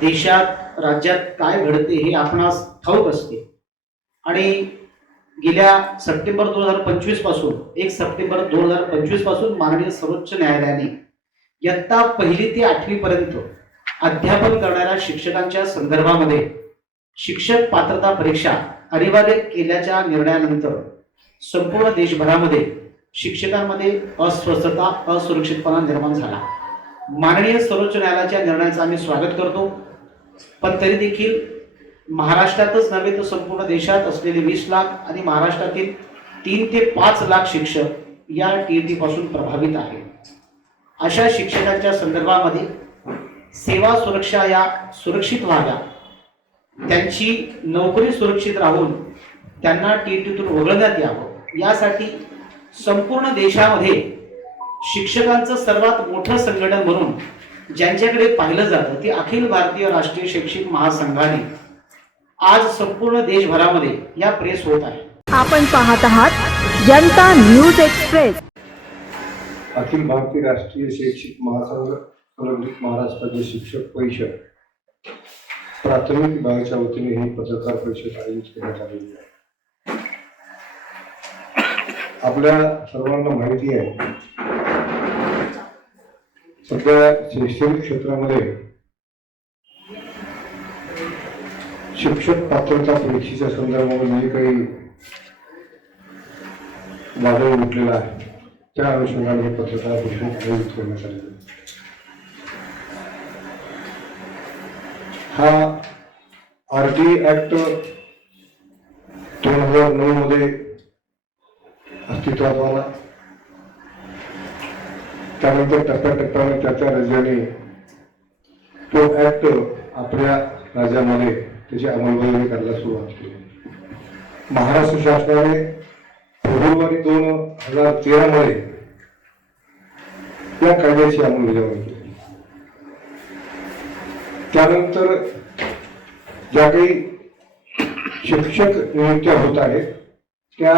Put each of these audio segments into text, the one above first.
देशात राज्यात काय घडते हे आपणास ठाऊक असते आणि गेल्या सप्टेंबर 2025 पासून 1 सप्टेंबर 2025 पासून माननीय सर्वोच्च न्यायालयाने इयत्ता 1ली ते 8वी पर्यंत अध्यापन करणाऱ्या शिक्षकांच्या संदर्भामध्ये शिक्षक पात्रता परीक्षा अनिवार्य केल्याच्या निर्णयानंतर संपूर्ण देशभरामध्ये शिक्षकांमध्ये अस्वस्थता असुरक्षितपणा निर्माण झाला। माननीय सर्वोच्च न्यायालयाच्या निर्णयाचं आम्ही स्वागत करतो, पण तरी देखील महाराष्ट्रातच नव्हे तर संपूर्ण देशात असलेले 20 लाख आणि महाराष्ट्रातील 3 ते 5 लाख शिक्षक या TET पासून प्रभावित आहेत। अशा शिक्षकांच्या संदर्भामध्ये सेवा सुरक्षा या सुरक्षित व्हाव्या, त्यांची नोकरी सुरक्षित राहून त्यांना TETतून वगळण्यात यावं, यासाठी संपूर्ण देशामध्ये शिक्षकांचं सर्वात मोठं संघटन म्हणून ज्यांच्याकडे पाहिलं जातं ते अखिल भारतीय राष्ट्रीय शैक्षिक महासंघाने आज संपूर्ण देशभरामध्ये या प्रेस होत आहे। आपण पाहत आहात जनता न्यूज एक्सप्रेस। अखिल भारतीय राष्ट्रीय शैक्षिक महासंघ संलग्नित महाराष्ट्र शिक्षक परिषद प्राथमिक विभागाच्या वतीने ही पत्रकार परिषद आयोजित करण्यात आलेली आहे। आपल्या सर्वांना माहिती आहे, सध्या शैक्षणिक क्षेत्रामध्ये शिक्षक पात्रता परीक्षेच्या संदर्भामध्ये जे काही वादळ उठलेला आहे त्या अनुषंगाने पत्रकार परिषद आयोजित करण्यात आली। हा RTI ऍक्ट 2009 मध्ये अस्तित्वात आला, त्यानंतर टप्प्याटप्प्याने त्याच्या राज्याने तो ऍक्ट आपल्या राज्यामध्ये त्याची अंमलबजावणी करायला सुरुवात केली। महाराष्ट्र शासनाने फेब्रुवारी 2013 मध्ये या कायद्याची अंमलबजावणी केली। त्यानंतर ज्या काही शिक्षक नियुक्त्या होत आहेत त्या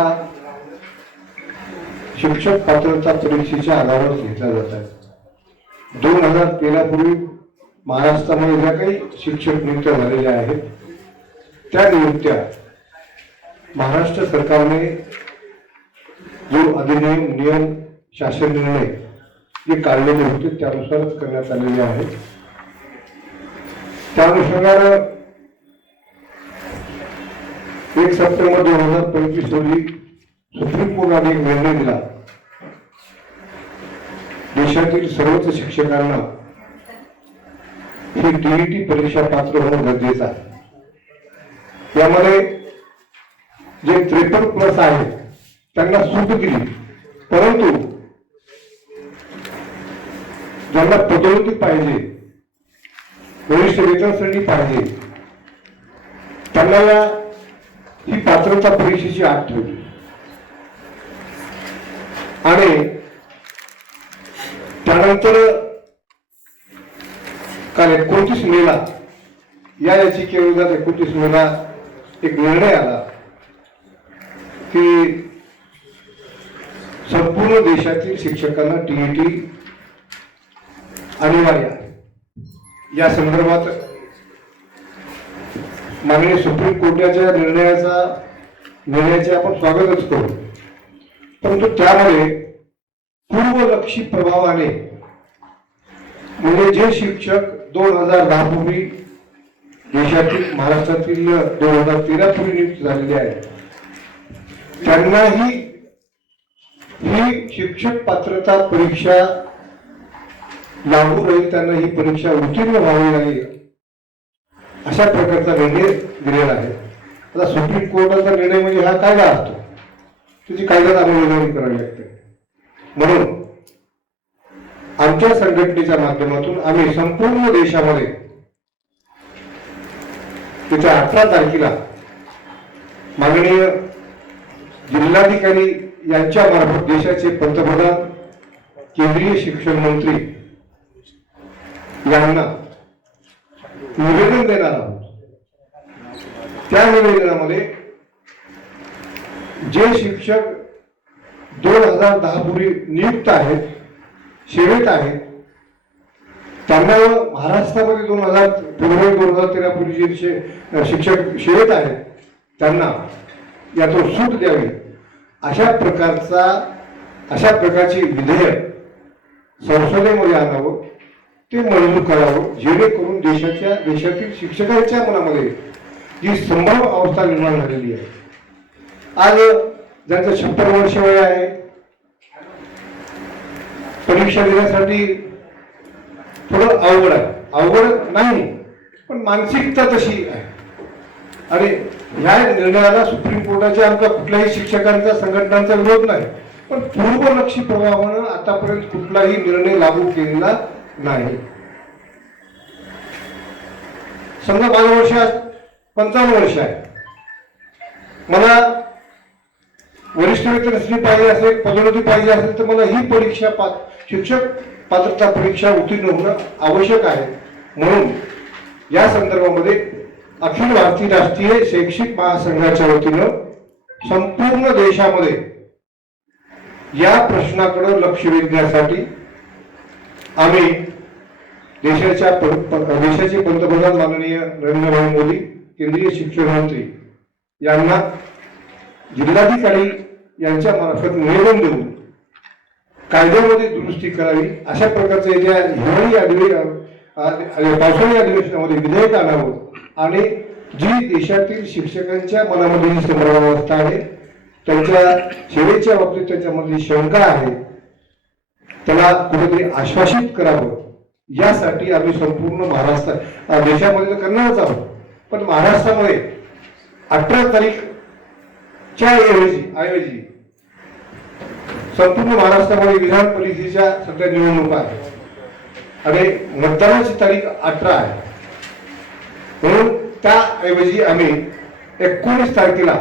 शिक्षक पात्रता परीक्षेच्या आधारावर घेतल्या जात आहेत। 2013 पूर्वी महाराष्ट्रामध्ये ज्या काही शिक्षक नियुक्त्या झालेल्या आहेत त्या नियुक्त्या महाराष्ट्र सरकारने जो अधिनियम नियम शासन निर्णय जे काढलेले होते त्यानुसारच करण्यात आलेले आहेत। त्या अनुषंगाने 1 सप्टेंबर 2025 रोजी सुप्रीम कोर्टाने एक निर्णय दिला, देशातील सर्वच शिक्षकांना ही TET परीक्षा पात्र होणं गरजेचं आहे। यामध्ये जे 53+ आहेत त्यांना सूट दिली, परंतु ज्यांना पदोन्नती पाहिजे, वरिष्ठ वेतन श्रेणी पाहिजे, त्यांना ही पात्रता परीक्षेची अट ठेवली आणि त्यानंतर काल 29 मेला या याचिकेविरोधात 29 मेला एक निर्णय आला की संपूर्ण देशातील शिक्षकांना TET अनिवार्य आहे। या संदर्भात माननीय सुप्रीम कोर्टाच्या निर्णयाचे आपण स्वागतच करू, परंतु त्यामध्ये पूर्वलक्षी प्रभावाने म्हणजे जे शिक्षक 2010 पूर्वी देशातील महाराष्ट्रातील 2013 पूर्वी नियुक्त झालेले आहेत त्यांनाही ही शिक्षक पात्रता परीक्षा लागू राहील, त्यांना ही परीक्षा उत्तीर्ण व्हावी लागेल अशा प्रकारचा निर्णय दिलेला आहे। आता सुप्रीम कोर्टाचा निर्णय म्हणजे हा कायदा असतो, त्याची कायद्यात अंमलबजावणी करावी लागते। म्हणून आमच्या संघटनेच्या माध्यमातून आम्ही संपूर्ण देशामध्ये येत्या 18 तारखेला माननीय जिल्हाधिकारी यांच्या मार्फत देशाचे पंतप्रधान केंद्रीय शिक्षण मंत्री यांना निवेदन देणार आहोत। त्या निवेदनामध्ये जे शिक्षक 2010 पूर्वी नियुक्त आहेत, सेवेत आहेत, त्यांना महाराष्ट्रामध्ये 2000 फेब्रुवारी 2013 पूर्वी जे शिक्षक सेवेत आहेत त्यांना यातून सूट द्यावी, अशा प्रकारची विधेयक संसदेमध्ये आणावं, ते मंजूर करावं, जेणेकरून देशातील शिक्षकांच्या मनामध्ये जी संभ्रम अवस्था निर्माण झालेली आहे. आज ज्यांचं 56 वर्ष वय आहे, परीक्षा देण्यासाठी थोडं अवघड नाही, पण मानसिकता तशी आहे. आणि ह्या निर्णयाला सुप्रीम कोर्टाच्या आमच्या कुठल्याही शिक्षकांचा संघटनांचा विरोध नाही, पण पूर्वलक्षी प्रभावानं आतापर्यंत कुठलाही निर्णय लागू केलेला नाही. समजा माझं वर्ष 55 वर्ष आहे, मला वरिष्ठ वेतन श्री पाहिजे असेल, पदोन्नती पाहिजे असेल, तर मला ही परीक्षा शिक्षक पात्रता परीक्षा उत्तीर्ण होणं आवश्यक आहे. म्हणून या संदर्भामध्ये अखिल भारतीय राष्ट्रीय शैक्षिक महासंघाच्या वतीनं संपूर्ण देशामध्ये या प्रश्नाकडे लक्ष वेधण्यासाठी आम्ही देशाचे पंतप्रधान माननीय नरेंद्रभाई मोदी, केंद्रीय शिक्षण मंत्री यांना जिल्हाधिकारी यांच्या मार्फत निवेदन देऊन कायद्यामध्ये दुरुस्ती करावी, अशा प्रकारचे हिवाळी पावसाळी अधिवेशनामध्ये विधेयक आणावं आणि जी देशातील शिक्षकांच्या मनामध्ये जी संभ्रमावस्था आहे, त्यांच्या सेवेच्या बाबतीत त्याच्यामधली शंका आहे, त्याला कुठेतरी आश्वासित करावं, यासाठी आम्ही संपूर्ण देशामध्ये तर करणारच आहोत, पण महाराष्ट्रामध्ये 18 तारीखच्या ऐवजी संपूर्ण महाराष्ट्रामध्ये विधान परिषदेच्या सध्या निवडणुका आहेत आणि मतदानाची तारीख 18 आहे. म्हणून त्याऐवजी आम्ही 19 तारखेला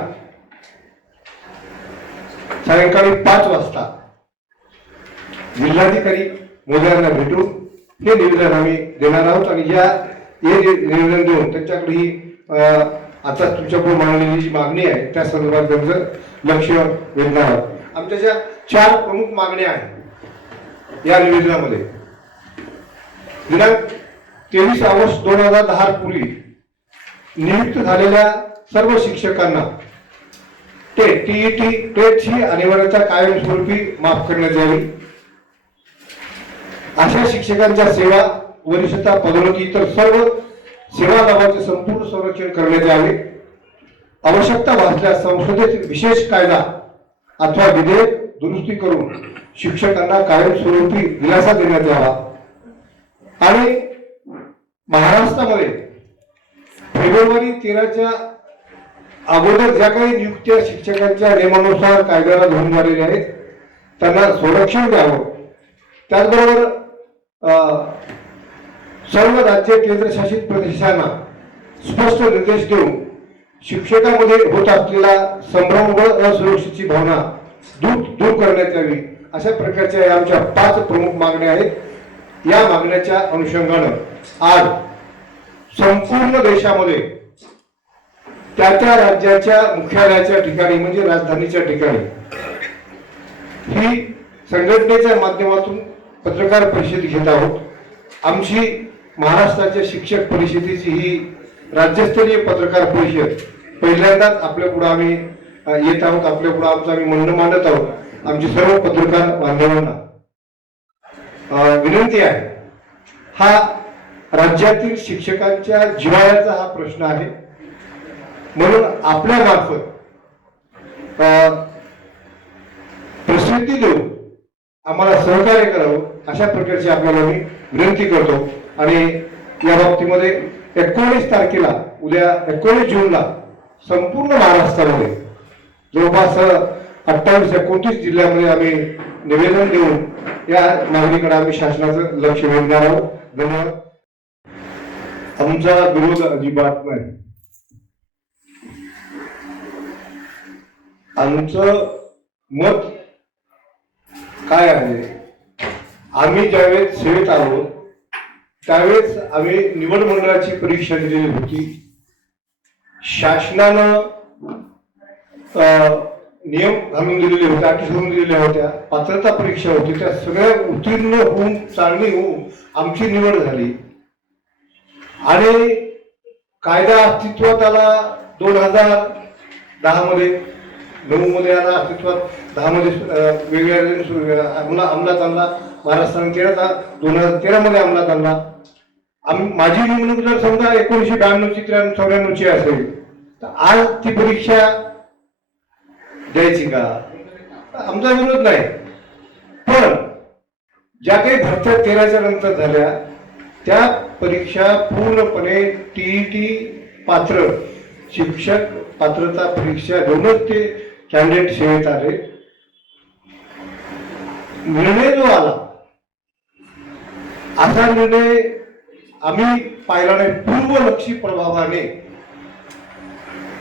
सायंकाळी 5 वाजता जिल्हाधिकारी मोदयांना भेटून हे निवेदन आम्ही देणार आहोत आणि हे निवेदन देऊन त्यांच्याकडे ही आता तुमच्याकडून मांडलेली जी मागणी आहे त्या संदर्भात त्यांचं लक्ष वेधणार आहोत. आमच्या ज्या 4 प्रमुख मागण्या आहेत या निवेदनामध्ये, दिनांक 23 ऑगस्ट 2010 पूर्वी नियुक्त झालेल्या सर्व शिक्षकांना टेटची अनिवार्यता कायमस्वरूपी माफ करण्यात यावी. अशा शिक्षकांच्या सेवा, वरिष्ठता, पदोन्नती इतर सर्व सेवा लाभाचे संपूर्ण संरक्षण करण्यात यावे. आवश्यकता भासल्यास संसदेतील विशेष कायदा अथवा विधेयक दुरुस्ती करून शिक्षकांना कायमस्वरूपी दिलासा देण्यात यावा आणि महाराष्ट्रामध्ये फेब्रुवारी 13च्या अगोदर ज्या काही नियुक्त्या शिक्षकांच्या नियमानुसार कायद्याला धरून झालेल्या आहेत त्यांना संरक्षण द्यावं. त्याचबरोबर सर्व राज्य केंद्रशासित प्रदेशांना स्पष्ट निर्देश देऊन शिक्षकांमध्ये होत असलेला संभ्रम व असुरक्षेची भावना दूर करण्यात यावी. अशा प्रकारच्या आमच्या 5 प्रमुख मागण्या आहेत. या मागण्याच्या अनुषंगानं आज संपूर्ण देशामध्ये त्या राज्याच्या मुख्यालयाच्या ठिकाणी म्हणजे राजधानीच्या ठिकाणी ही संघटनेच्या माध्यमातून पत्रकार परिषद घेत आहोत. आमची महाराष्ट्राच्या शिक्षक परिषदेची ही राज्यस्तरीय पत्रकार परिषद पहिल्यांदाच आपल्या पुढे आम्ही येत आहोत. आपल्या पुढे आमचं आम्ही म्हणणं मांडत आहोत. आमची सर्व पत्रकार बांधवांना विनंती आहे, हा राज्यातील शिक्षकांच्या जिव्हाळ्याचा हा प्रश्न आहे. म्हणून आपल्या मार्फत प्रसिद्धी देऊन आम्हाला सहकार्य करावं अशा प्रकारची आपल्याला मी विनंती करतो. आणि या बाबतीमध्ये 19 तारखेला उद्या 19 जूनला संपूर्ण महाराष्ट्रामध्ये जवळपास 28-29 जिल्ह्यामध्ये आम्ही निवेदन देऊन या मागणीकडे आम्ही शासनाचं लक्ष वेधणार आहोत. धन्यवाद. आमचा विरोध अजिबात नाही. आमचं मत काय आहे, आम्ही ज्यावेळेस सेवेत आलो त्यावेळेस आम्ही निवड मंडळाची परीक्षा दिलेली होती. शासनानं नियम घालून दिलेले होते, अटी घालून दिलेल्या होत्या. पात्रता परीक्षा होती, त्या सगळ्या उत्तीर्ण होऊन चालणी होऊन आमची निवड झाली आणि कायदा अस्तित्वात आला 2010 मध्ये, 9 मध्ये आला अस्तित्वात, 10 मध्ये वेगवेगळ्या अंमलात आणला. महाराष्ट्राने 2013 मध्ये अंमलात आणला. माझी निवडणूक जर समजा 1992ची 94ची असेल तर आज ती परीक्षा द्यायची का? आमचा विरोध नाही, पण ज्या काही भरत्या 13च्या नंतर झाल्या त्या परीक्षा पूर्णपणे टीईटी पात्र शिक्षक पात्रता परीक्षा घेऊनच ते कॅन्डिडेट सेवेत आले. निर्णय जो आला असा निर्णय आम्ही पाहिला नाही पूर्वलक्षी प्रभावाने,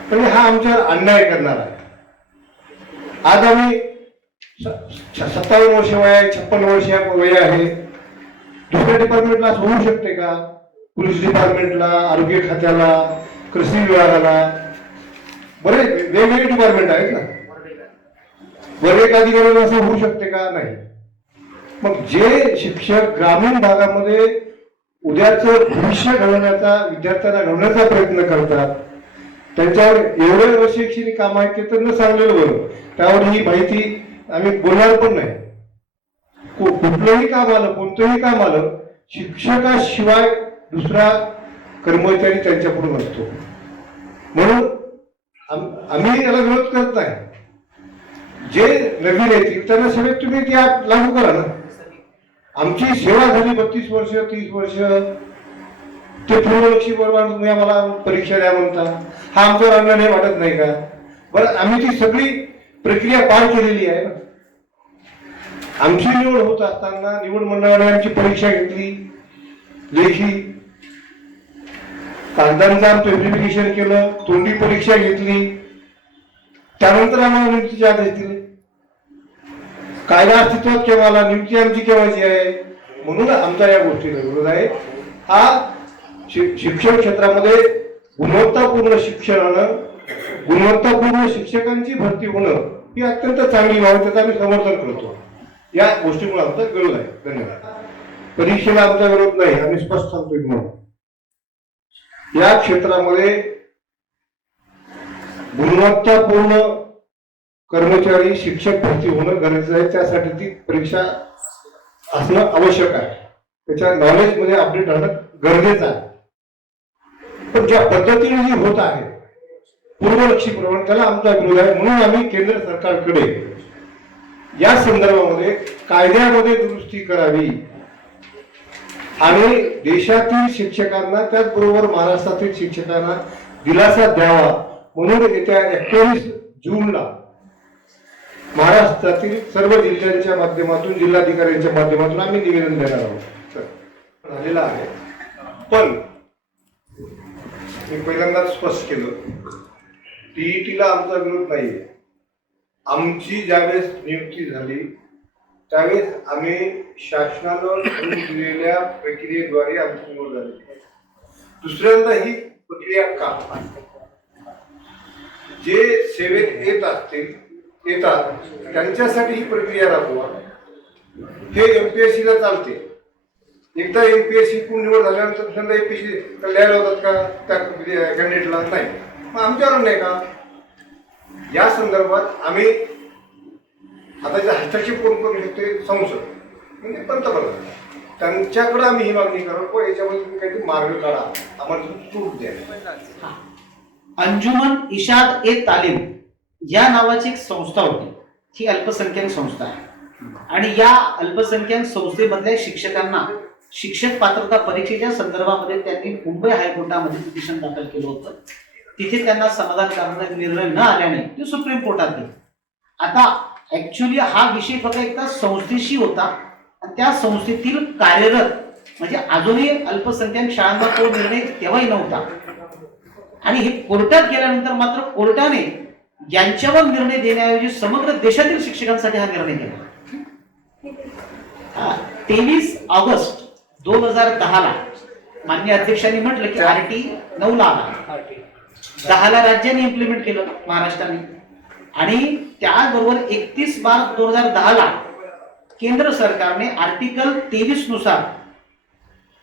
म्हणजे हा आमच्यावर अन्याय करणार आहे. आज आम्ही 57 वर्ष वय आहे, 56 वर्ष वय आहे. दुसऱ्या डिपार्टमेंटला असं होऊ शकते का? पोलीस डिपार्टमेंटला, आरोग्य खात्याला, कृषी विभागाला, बरेच वेगवेगळे डिपार्टमेंट आहेत ना, बरेच अधिकाऱ्यांना असं होऊ शकते का? नाही. मग जे शिक्षक ग्रामीण भागामध्ये उद्याचं भविष्य घडवण्याचा, विद्यार्थ्यांना घडवण्याचा प्रयत्न करतात, त्यांच्यावर एवढे अशैक्षणिक काम आहेत ते तर न सांगलेलं बरं. त्यावर ही माहिती आम्ही बोलणार पण नाही. कुठलंही काम आलं, कोणतंही काम आलं, शिक्षकाशिवाय दुसरा कर्मचारी त्यांच्यापुढे नसतो. म्हणून आम्ही याला विरोध करत नाही. जे नवीन येतील त्यांना सेवेत तुम्ही त्या लागू करा ना. आमची सेवा झाली 32 वर्ष, 30 वर्ष, ते पूर्वलक्षी बरोबर तुम्ही आम्हाला परीक्षा द्या म्हणता, हा आमचा अन्याय वाटत नाही का? बरं, आम्ही ती सगळी प्रक्रिया पार केलेली आहे ना. आमची निवड होत असताना निवड मंडळाने आमची परीक्षा घेतली, लेखी कागदांचं आमचं व्हेरिफिकेशन केलं, तोंडी परीक्षा घेतली, त्यानंतर आम्हाला नियुक्तीचे आदेश दिले. कायदा अस्तित्वात केव्हा आला, नियुक्ती आमची केव्हाची आहे? म्हणून आमचा या गोष्टीला विरोध आहे. हा शिक्षण क्षेत्रामध्ये गुणवत्तापूर्ण शिक्षणानं, गुणवत्तापूर्ण शिक्षकांची भरती होणं ही अत्यंत चांगली व्हावी, त्याचं आम्ही समर्थन करतो. या गोष्टीमुळे आमचा विरोध आहे. धन्यवाद. परीक्षेला आमचा विरोध नाही, आम्ही स्पष्ट सांगतोय. म्हणून या क्षेत्रामध्ये गुणवत्तापूर्ण कर्मचारी शिक्षक भरती होणं गरजेचं आहे. त्यासाठी ती परीक्षा असणं आवश्यक आहे. त्याच्या नॉलेज मध्ये अपडेट राहणं गरजेचं आहे. पण ज्या पद्धतीने जी होत आहे पूर्वलक्षी प्रमाणे, त्याला आमचा विरोध आहे. म्हणून आम्ही केंद्र सरकारकडे या संदर्भामध्ये कायद्यामध्ये दुरुस्ती करावी आणि देशातील शिक्षकांना, त्याचबरोबर महाराष्ट्रातील शिक्षकांना दिलासा द्यावा. म्हणून येत्या 21 जूनला महाराष्ट्रातील सर्व जिल्ह्यांच्या माध्यमातून, जिल्हाधिकाऱ्यांच्या माध्यमातून आम्ही निवेदन देणार आहोत. झालेला आहे. पण मी पहिल्यांदाच स्पष्ट केलं, टीईटीला आमचा विरोध नाहीये. आमची ज्यावेळेस नियुक्ती झाली त्यावेळेस आम्ही शासनानं दिलेल्या प्रक्रियेद्वारे आमची निवड झाली. दुसऱ्यांदा ही प्रक्रिया का? जे सेवेत येतात त्यांच्यासाठी ही प्रक्रिया राबवा. हे एमपीएससीला चालते. एकदा एमपीएससी निवड झाल्यानंतर दुसऱ्यांदा एमपीएससी लिहायला होतात का त्या कॅन्डिडेटला? नाही. मग आमच्यावर नाही का? या संदर्भात आम्ही आता जे हस्तक्षेप कोण करू शकते? संसद, म्हणजे पंतप्रधान. त्यांच्याकडे आम्ही ही मागणी करू, याच्यामध्ये तुम्ही काहीतरी मार्ग काढा, आम्हाला सूट द्या. अंजुमन इशाद ए तालीम या नावाची एक संस्था होती. ही अल्पसंख्याक संस्था आहे आणि या अल्पसंख्याक संस्थेमधल्या शिक्षकांना शिक्षक पात्रता परीक्षेच्या संदर्भामध्ये त्यांनी मुंबई हायकोर्टामध्ये पिटिशन दाखल केलं होतं. तिथे त्यांना समाधान करणारा निर्णय न आल्याने ते सुप्रीम कोर्टात गेले. आता ऍक्च्युली हा विषय फक्त एकदा संस्थेशी होता आणि त्या संस्थेतील कार्यरत म्हणजे अजूनही अल्पसंख्याक शाळांना तो निर्णय तेव्हाही नव्हता. आणि हे कोर्टात गेल्यानंतर मात्र कोर्टाने यांच्यावर निर्णय देण्याऐवजी समग्र देशातील शिक्षकांसाठी हा निर्णय केला. 23 ऑगस्ट 2010 ला माननीय अध्यक्षांनी म्हटलं की आरटी 9 ला आला, 10 ला राज्याने इम्प्लिमेंट केलं महाराष्ट्राने, आणि त्याबरोबर 31/12/2010 ला केंद्र सरकारने आर्टिकल 23 नुसार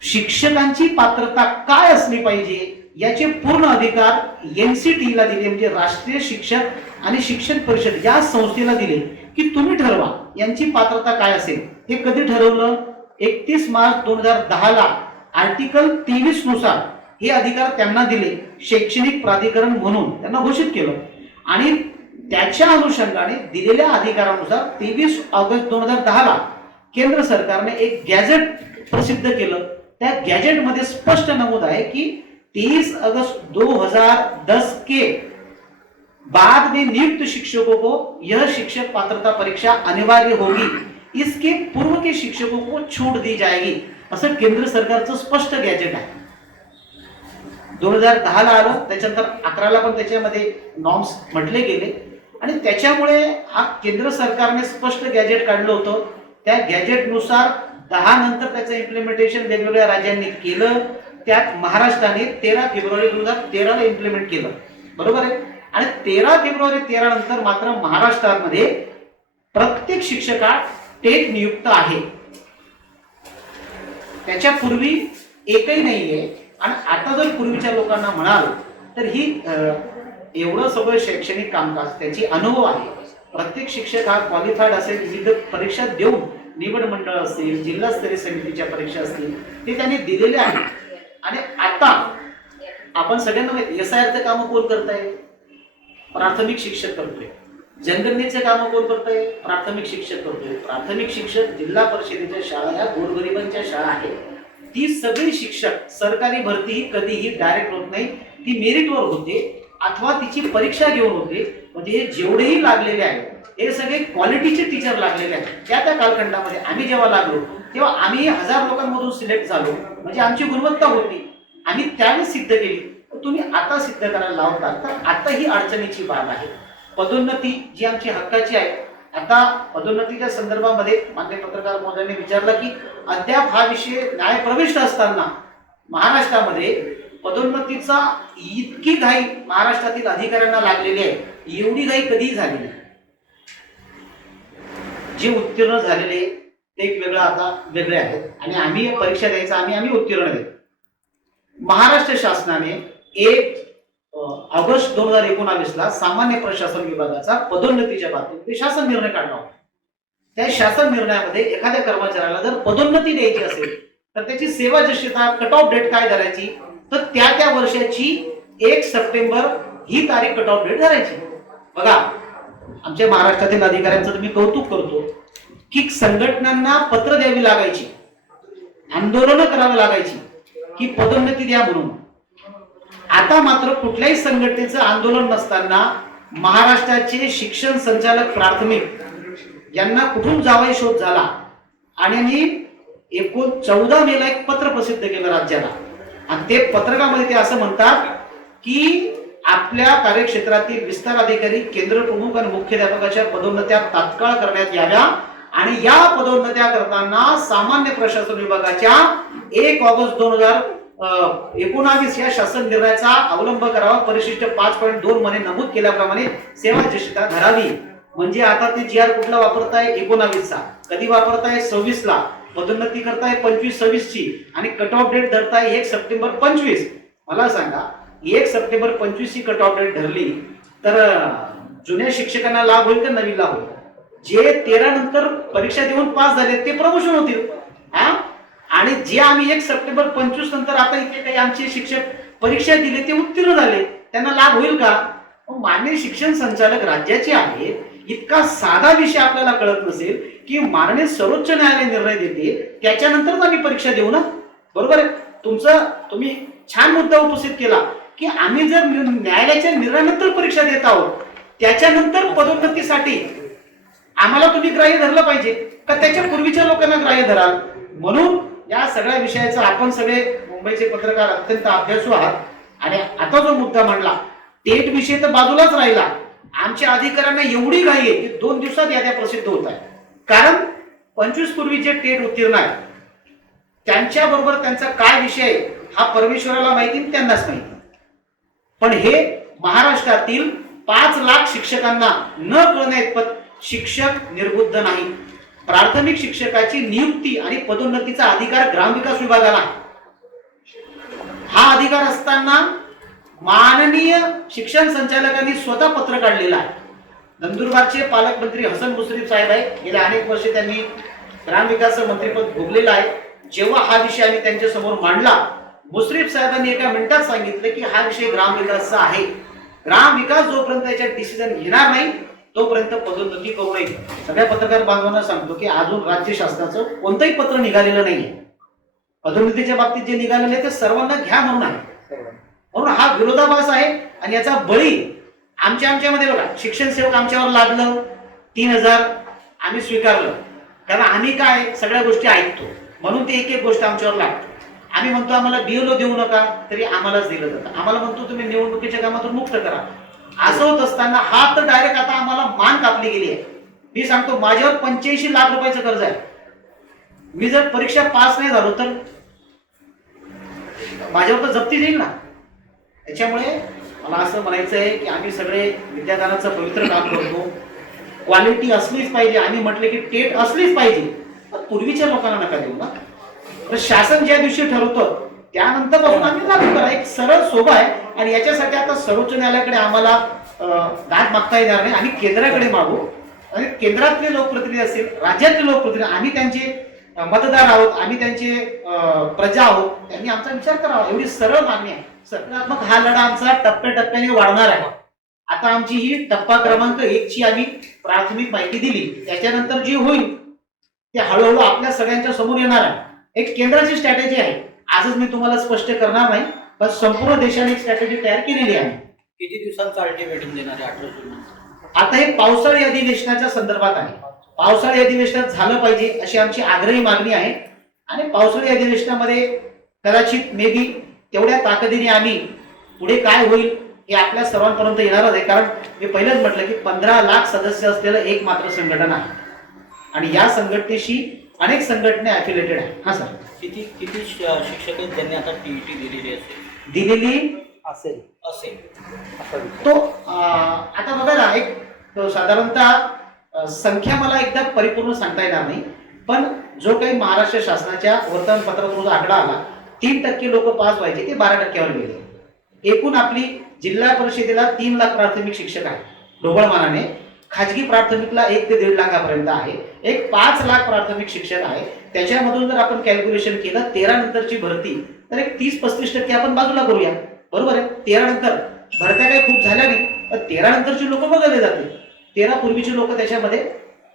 शिक्षकांची पात्रता काय असली पाहिजे याचे पूर्ण अधिकार NCT ला दिले, म्हणजे राष्ट्रीय शिक्षक आणि शिक्षण परिषद या संस्थेला दिले की तुम्ही ठरवा यांची पात्रता काय असेल. हे कधी ठरवलं? 31 मार्च 2010 ला आर्टिकल 23 नुसार हे अधिकार त्यांना दिले, शैक्षणिक प्राधिकरण म्हणून त्यांना घोषित केलं. आणि त्याच्या अनुषंगाने दिलेल्या अधिकारानुसार 23 ऑगस्ट 2010 ला केंद्र सरकारने एक गॅझेट प्रसिद्ध केलं. त्या गॅझेटमध्ये स्पष्ट नमूद आहे की 23 अगस्त 2010 के बाद में नियुक्त शिक्षकों को यह शिक्षक पात्रता परीक्षा अनिवार्य होगी, इसके पूर्व के शिक्षकों को छूट दी जाएगी, असं केंद्र सरकारचं स्पष्ट गॅझेट आहे. 2010 ला आलं, त्याच्यानंतर 11 ला पण त्याच्यामध्ये नॉर्म्स म्हटले गेले. आणि त्याच्यामुळे हा केंद्र सरकारने स्पष्ट गॅझेट काढलं होतं. त्या गॅझेटनुसार 10 नंतर त्याचं इम्प्लिमेंटेशन वेगवेगळ्या राज्यांनी केलं. त्यात महाराष्ट्राने 13 फेब्रुवारी 2013 ला इम्प्लिमेंट केलं, बरोबर आहे. आणि 13 फेब्रुवारी 13 नंतर मात्र महाराष्ट्रामध्ये प्रत्येक शिक्षकात टेट नियुक्त आहे. त्याच्यापूर्वी एकही नाहीये. आणि आता जर पूर्वीच्या लोकांना म्हणाल तर ही एवढं सगळं शैक्षणिक कामकाज त्याची अनुभव आहे. प्रत्येक शिक्षक हा क्वालिफाईड असेल, विविध परीक्षा देऊन निवड मंडळ असतील, जिल्हास्तरीय समितीच्या परीक्षा असतील ते त्यांनी दिलेले आहे. आणि आता आपण सगळ्यांना SIRचं काम कोण करताय? प्राथमिक शिक्षक करतोय. जनगणनेचे काम कोण करतोय? प्राथमिक शिक्षक करतोय. प्राथमिक शिक्षक जिल्हा परिषदेच्या शाळा या गोरगरिबांच्या शाळा आहेत. ती सगळी शिक्षक सरकारी भरती कधीही डायरेक्ट होत नाही, ती मेरिटवर होते अथवा तिची परीक्षा घेऊन होते. म्हणजे हे जेवढेही लागलेले आहेत हे सगळे क्वालिटीचे टीचर लागलेले आहेत. त्या कालखंडामध्ये आम्ही जेव्हा लागलो तेव्हा आम्ही 1000 लोकांमधून सिलेक्ट झालो, म्हणजे आमची गुणवत्ता होती, आम्ही त्यावेळेस सिद्ध केली. तुम्ही आता सिद्ध करायला लावता तर आता ही अडचणीची बाब आहे. पदोन्नती जी आमची हक्काची आहे, आता पदोन्नतीच्या संदर्भामध्ये मान्य पत्रकार महोदयांनी विचारलं की अद्याप हा विषय न्यायप्रविष्ट असताना महाराष्ट्रामध्ये पदोन्नतीचा इतकी घाई महाराष्ट्रातील अधिकाऱ्यांना लागलेली आहे, एवढी घाई कधीही झाली नाही. जे उत्तीर्ण झालेले ते एक वेगळं आता वेगळे आहेत आणि आम्ही परीक्षा द्यायचा आम्ही उत्तीर्ण देतो. महाराष्ट्र शासनाने 1 ऑगस्ट 2019 ला सामान्य प्रशासन विभागाचा पदोन्नतीच्या बाबतीत शासन निर्णय काढला होता. त्या शासन निर्णयामध्ये एखाद्या कर्मचाऱ्याला जर पदोन्नती द्यायची असेल तर त्याची सेवा ज्येष्ठता कट ऑफ डेट काय धरायची, तर त्या वर्षाची 1 सप्टेंबर ही तारीख कट ऑफ डेट धरायची. बघा, आमच्या महाराष्ट्रातील अधिकाऱ्यांचं मी कौतुक करतो की संघटनांना पत्र द्यावी लागायची, आंदोलनं करावी लागायची की पदोन्नती द्या म्हणून. आता मात्र कुठल्याही संघटनेचं आंदोलन नसताना महाराष्ट्राचे शिक्षण संचालक प्राथमिक यांना कुठून जावाई शोध झाला आणि 14 मेला एक पत्र प्रसिद्ध केलं राज्याला. आणि ते पत्रकामध्ये ते असं म्हणतात की आपल्या कार्यक्षेत्रातील विस्तार अधिकारी, केंद्र प्रमुख आणि मुख्याध्यापकाच्या पदोन्नत्या तात्काळ करण्यात याव्या आणि या पदोन्नत्या करताना सामान्य प्रशासन विभागाच्या 1 ऑगस्ट 2019 या शासन निर्णयाचा अवलंब करावा. परिशिष्ट 5.2 मध्ये नमूद केल्याप्रमाणे सेवा ज्येष्ठता धरावी. म्हणजे आता ते GR कुठला वापरताय? 19 चा. कधी वापरताय? 26 ला. पदोन्नती करताय 25-26 ची आणि कट ऑफ डेट धरताय 1 सप्टेंबर 25. मला सांगा, 1 सप्टेंबर 25 ची कट ऑफ डेट धरली तर जुन्या शिक्षकांना लाभ होईल का नवीन लाभ होईल? जे 13 नंतर परीक्षा देऊन पास झाले ते प्रमोशन होतील. आणि जे आम्ही 1 सप्टेंबर 25 नंतर आता इथे काही आमचे शिक्षक परीक्षा दिली ते उत्तीर्ण झाले, त्यांना लाभ होईल का? माननीय शिक्षण संचालक राज्याचे आहेत, इतका साधा विषय आपल्याला कळत नसेल की माननीय सर्वोच्च न्यायालय निर्णय देते त्याच्यानंतरच आम्ही परीक्षा देऊ ना, बरोबर आहे. तुम्ही छान मुद्दा उपस्थित केला की आम्ही जर न्यायालयाच्या निर्णयानंतर परीक्षा देत आहोत त्याच्यानंतर पदोन्नतीसाठी आम्हाला तुम्ही ग्राह्य धरलं पाहिजे का त्याच्या पूर्वीच्या लोकांना ग्राह्य धराल? म्हणून या सगळ्या विषयाचा आपण सगळे मुंबईचे पत्रकार अत्यंत अभ्यासू आहात. आणि आता जो मुद्दा मांडला टेट विषय तर बाजूलाच राहिला. आमच्या अधिकाऱ्यांना एवढी घाई आहे की 2 दिवसात याद्या प्रसिद्ध होत आहे. कारण 25 पूर्वी जे टेट उत्तीर्ण आहे त्यांच्या बरोबर त्यांचा काय विषय आहे हा परमेश्वराला माहिती, त्यांनाच माहिती. पण हे महाराष्ट्रातील 5 लाख शिक्षकांना न कळण्याइतपत शिक्षक निर्बुद्ध नाही. प्राथमिक शिक्षकाची नियुक्ती आणि पदोन्नतीचा अधिकार ग्रामविकास विभागाला, हा अधिकार असताना माननीय शिक्षण संचालकांनी स्वतः पत्र काढलेलं आहे. नंदुरबारचे पालकमंत्री हसन मुश्रीफ साहेब आहे, गेल्या अनेक वर्षे त्यांनी ग्रामविकास मंत्रीपद भोगलेलं आहे. जेव्हा हा विषय आम्ही त्यांच्या समोर मांडला, मुश्रीफ साहेबांनी एका मिनिटात सांगितलं की हा विषय ग्रामविकासचा आहे, ग्रामविकास जोपर्यंत याच्यात डिसिजन घेणार नाही तोपर्यंत पदोन्नती करू नये. सगळ्या पत्रकार बांधवांना सांगतो की अजून राज्य शासनाचं कोणतंही पत्र निघालेलं नाहीये. पदोन्नतीच्या बाबतीत जे निघालेलं आहे ते सर्वांना घ्या म्हणून आहे. म्हणून हा विरोधाभास आहे आणि याचा बळी आमच्यामध्ये बघा, शिक्षण सेवक आमच्यावर लादलं 3000 आम्ही स्वीकारलं, कारण आम्ही काय सगळ्या गोष्टी ऐकतो म्हणून ते एक एक गोष्ट आमच्यावर लागते. आम्ही म्हणतो आम्हाला BLO देऊ नका, तरी आम्हालाच दिलं जातं. आम्हाला म्हणतो तुम्ही निवडणुकीच्या कामातून मुक्त करा. असं होत असताना हा तर डायरेक्ट आता आम्हाला मान कापली गेली आहे. मी सांगतो माझ्यावर 85 लाख रुपयाचं कर्ज आहे. मी जर परीक्षा पास नाही झालो तर माझ्यावर तर जप्ती देईल ना. त्याच्यामुळे मला असं म्हणायचं आहे की आम्ही सगळे विद्यादानाचं पवित्र काम करतो. क्वालिटी असलीच पाहिजे. आम्ही म्हटले की टेट असलीच पाहिजे, पण पूर्वीच्या लोकांना नका देऊ ना. तर शासन ज्या दिवशी ठरवतं त्यानंतर पासून आम्ही लागू करा, एक सरळ सोपा आहे. आणि याच्यासाठी आता सर्वोच्च न्यायालयाकडे आम्हाला दाद मागता येणार नाही. आम्ही केंद्राकडे मागू आणि केंद्रातले लोकप्रतिनिधी असतील, राज्यातले लोकप्रतिनिधी, आम्ही त्यांचे मतदार आहोत, आम्ही त्यांचे प्रजा आहोत, त्यांनी आमचा विचार करावा, एवढी सरळ मागणी आहे. सकारात्मक हा लढा आमचा टप्प्याटप्प्याने वाढणार आहे. आता आमची ही टप्पा क्रमांक 1 ची आम्ही प्राथमिक माहिती दिली. त्याच्यानंतर जे होईल ते हळूहळू आपल्या सगळ्यांच्या समोर येणार आहे. एक केंद्राची स्ट्रॅटेजी आहे, आजच मी तुम्हाला स्पष्ट करणार नाही, पण संपूर्ण देशाने एक स्ट्रॅटेजी तयार केलेली आहे. किती दिवसांचं अल्टिमेटम देणार आहे? 18 जून. आता हे पावसाळी अधिवेशनाच्या संदर्भात आहे. पावसाळी अधिवेशनात झालं पाहिजे अशी आमची आग्रही मागणी आहे. आणि पावसाळी अधिवेशनामध्ये कदाचित मे बी तेवढ्या ताकदीने आम्ही पुढे काय होईल हे आपल्या सर्वांपर्यंत येणारच आहे. कारण मी पहिलेच म्हटलं की 15 लाख सदस्य असलेलं एक मात्र संघटना आहे आणि या संघटनेशी अनेक संघटना अफिलिएटेड आहे. हा सर, किती शिक्षक आहेत ज्यांनी आता TET दिलेली असेल तो आता बघा ना, एक साधारणतः संख्या मला एकदा परिपूर्ण सांगता येणार नाही, पण जो काही महाराष्ट्र शासनाच्या वर्तमानपत्रातून आकडा आला 3% लोक पास व्हायचे ते 12%वर गेले. एकूण आपली जिल्हा परिषदेला 3 लाख प्राथमिक शिक्षक आहे ढोबळमानाने. खाजगी प्राथमिकला 1 ते 1.5 लाखापर्यंत आहे. एक 5 लाख प्राथमिक शिक्षक आहे. त्याच्यामधून जर आपण कॅल्क्युलेशन केलं 13 नंतरची भरती तर एक 30-35% आपण बाजूला करूया. बरोबर आहे. 13 नंतर भरत्या काही खूप झाल्या नाही, पण 13 नंतरची लोक बघितले जाते. 13 पूर्वीची लोक त्याच्यामध्ये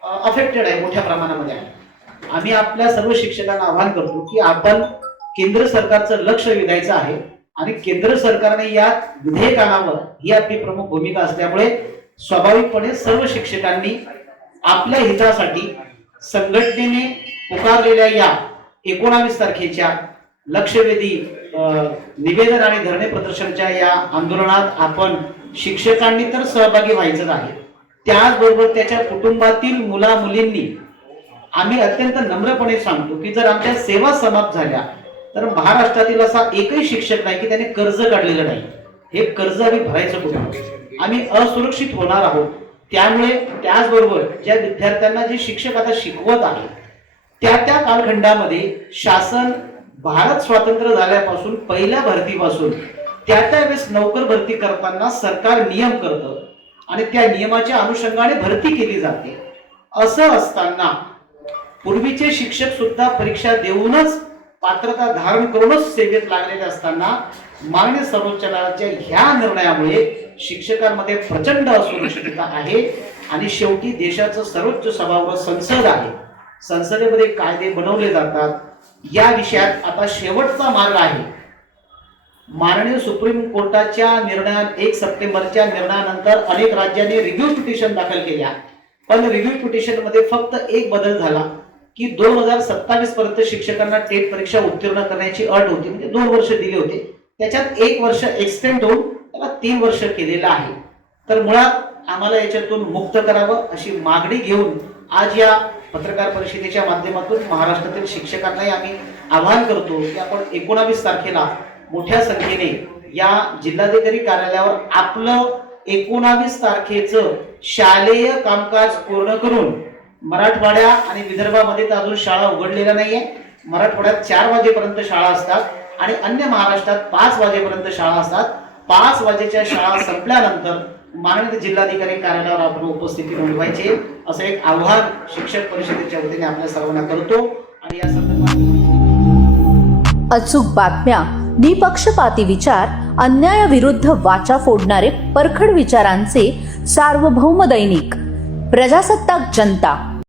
अफेक्टेड आहे, मोठ्या प्रमाणामध्ये आहे. आम्ही आपल्या सर्व शिक्षकांना आवाहन करतो की आपण केंद्र सरकारचं लक्ष वेधायचं आहे आणि केंद्र सरकारने या विधेयकांवर ही आपली प्रमुख भूमिका असल्यामुळे स्वाभाविकपणे सर्व शिक्षकांनी आपल्या हितासाठी संघटनेने पुकारलेल्या या 19 तारखेच्या लक्षवेधी निवेदन आणि धरणे प्रदर्शनाच्या या आंदोलनात आपण शिक्षकांनी तर सहभागी व्हायचं आहे. त्याचबरोबर त्याच्या कुटुंबातील मुला मुलींनी आम्ही अत्यंत नम्रपणे सांगतो की जर आमच्या सेवा समाप्त झाल्या तर महाराष्ट्रातील असा एकही शिक्षक नाही की त्याने कर्ज काढलेलं नाही. हे कर्ज आम्ही भरायचं कुठे? आम्ही असुरक्षित होणार आहोत. त्यामुळे त्याचबरोबर ज्या विद्यार्थ्यांना जे शिक्षक आता शिकवत आहे त्या कालखंडामध्ये शासन भारत स्वातंत्र्य झाल्यापासून पहिल्या भरतीपासून त्यावेळेस नोकर भरती करताना सरकार नियम करतं आणि त्या नियमाच्या अनुषंगाने भरती केली जाते. असं असताना पूर्वीचे शिक्षक सुद्धा परीक्षा देऊनच पात्रता धारण करूनच सेवेत लागलेले असताना माननीय सर्वोच्च न्यायालयाच्या ह्या निर्णयामुळे शिक्षकांमध्ये प्रचंड असुरक्षितता आहे. आणि शेवटी देशाचं सर्वोच्च सभागृह संसद आहे, संसदेमध्ये कायदे बनवले जातात. या विषयात आता शेवटचा मार्ग आहे. माननीय सुप्रीम कोर्टाच्या निर्णयात 1 सप्टेंबरच्या निर्णयानंतर अनेक राज्यांनी रिव्ह्यू पिटिशन दाखल केल्या, पण रिव्ह्यू पिटिशन मध्ये फक्त एक बदल झाला की 2027 पर्यंत शिक्षकांना टेट परीक्षा उत्तीर्ण करण्याची अट होती, म्हणजे 2 वर्ष दिले होते. त्याच्यात 1 वर्ष एक्सटेंड होऊन त्याला 3 वर्ष केलेलं आहे. तर मुळात आम्हाला याच्यातून मुक्त करावं अशी मागणी घेऊन आज या पत्रकार परिषदेच्या माध्यमातून महाराष्ट्रातील शिक्षकांनाही आम्ही आवाहन करतो की आपण 19 तारखेला मोठ्या संख्येने या जिल्हाधिकारी कार्यालयावर आपलं 19 तारखेचं शालेय कामकाज पूर्ण करून, मराठवाड्या आणि विदर्भामध्ये तर अजून शाळा उघडलेल्या नाहीये. मराठवाड्यात 4 वाजेपर्यंत शाळा असतात आणि अन्य महाराष्ट्रात 5 वाजेपर्यंत शाळा असतात. 5 वाजेच्या शाळा संपल्यानंतर माननीय जिल्हाधिकारी कार्यालयावर आपण उपस्थिती नोंदवायची असं एक आव्हान शिक्षक परिषदेच्या वतीने आपल्या सर्वांना करतो. आणि या संदर्भात अचूक बातम्या, निपक्षपाती विचार, अन्यायाविरुद्ध वाचा फोडणारे परखड विचारांचे सार्वभौम दैनिक प्रजासत्ताक जनता.